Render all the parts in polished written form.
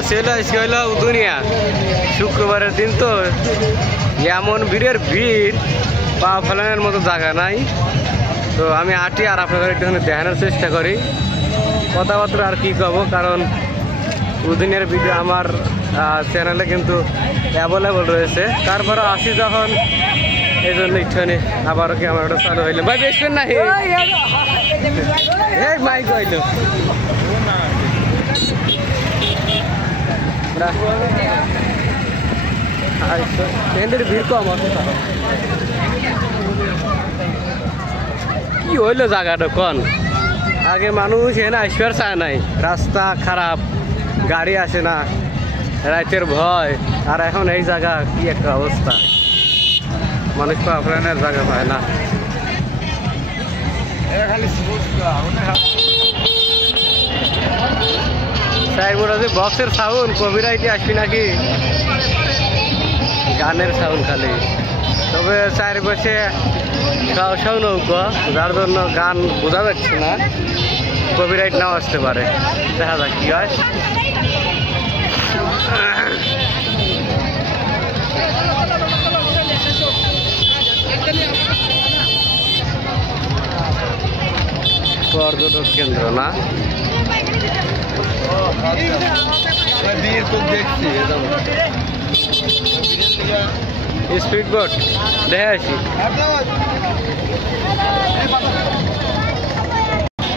আসলে আজকে হইল উদুনিয়া শুক্রবারের দিন তো এমন ভিড়ের ভিড় পা ফেলানোর মতো জায়গা নাই। তো আমি হাঁটি আর আপনাদের একটুখানি দেখানোর চেষ্টা করি। কথাবার্তা আর কি কব, কারণ উদুনিয়ার ভিডিও আমার চ্যানেলে কিন্তু অ্যাভেলেবল রয়েছে। তারপরে আসি যখন এই জন্য একটুখানি আবারও ক্যামেরাটা চালু হইলো। ভাই বেশবেন না মাইক হইল ভিড় কম কি হইলো জায়গাটা কন। আগে মানুষ এনে আসবার চায় নাই, রাস্তা খারাপ, গাড়ি আসে না, রাতের ভয়। আর এখন এই জায়গা কি একটা অবস্থা, মানুষ পা ফেলানোর জায়গা পায় না। বক্সের সাউন্ড কপিরাইটে আসবি নাকি, গানের সাউন্ড খালি। তবে চারিপাশে সাউ নৌকা, যার জন্য গান বোঝা যাচ্ছে না, কপিরাইট নাও আসতে পারে। দেখা যাক কি হয়। পর্যটক কেন্দ্র না, স্পিড বোট দেখে আসি।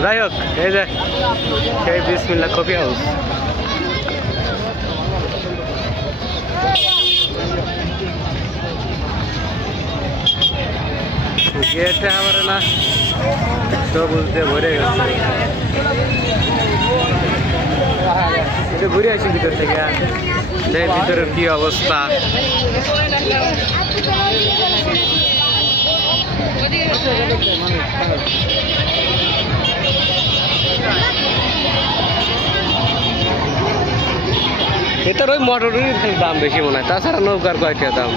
যাই হোক, এই যে সেই বিসমিল্লাহ কফি হাউস। গেটে আমার না সবুজ দিয়ে ভরে গেছে। ঘুরে আসি ভিতর থেকে, ভিতরের কি অবস্থা। এটার ওই মোটরের দাম বেশি মনে হয়, তাছাড়া নৌকার কয়টা দাম।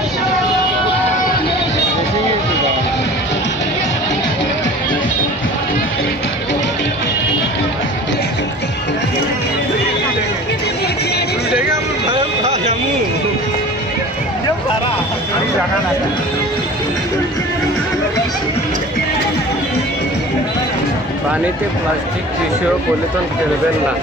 পানিতে প্লাস্টিক টিস্যু পলিথিন ফেলবেন না।